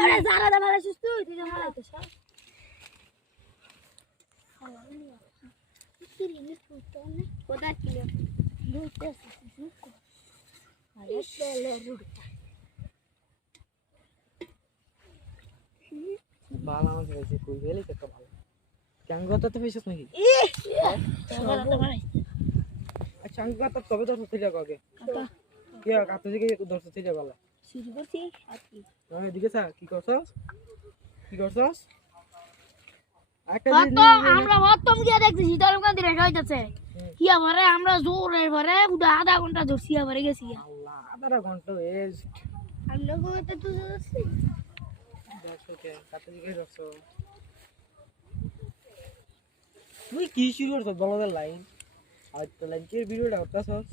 আরে জায়গা দা ভালো সুস্থ তুই যা ভালো তো সব কি রে সুস্থ না কোথা কিলো দুইটা সুস্থ আরে চলে রুড়টা বালা আমাকে বলছে কই গেলি কত ভালো চাঙ্গা তো পেছিস নাকি আচ্ছা চাঙ্গা তো তবে তো সত্যি জায়গা আগে কি কাছে থেকে দর্শক থেকে গেল শুরু করছি আর কি এদিকে স্যার কি করছস একটা তো আমরা প্রথম গিয়ে দেখতেছি তরমকান দিয়ে রেখা হইতাছে কি আমারে আমরা জোরে ভরে পুরো আধা ঘন্টা ধরছি আমারে গেছি আল্লাহ আধা ঘন্টা ওয়েস্ট আমরা কইতে তুই ধরছি দর্শকে কাছে থেকে দর্শক তুই কি শুরু করছস বলদের লাইন আর তো লাইন কি ভিডিওটা করছস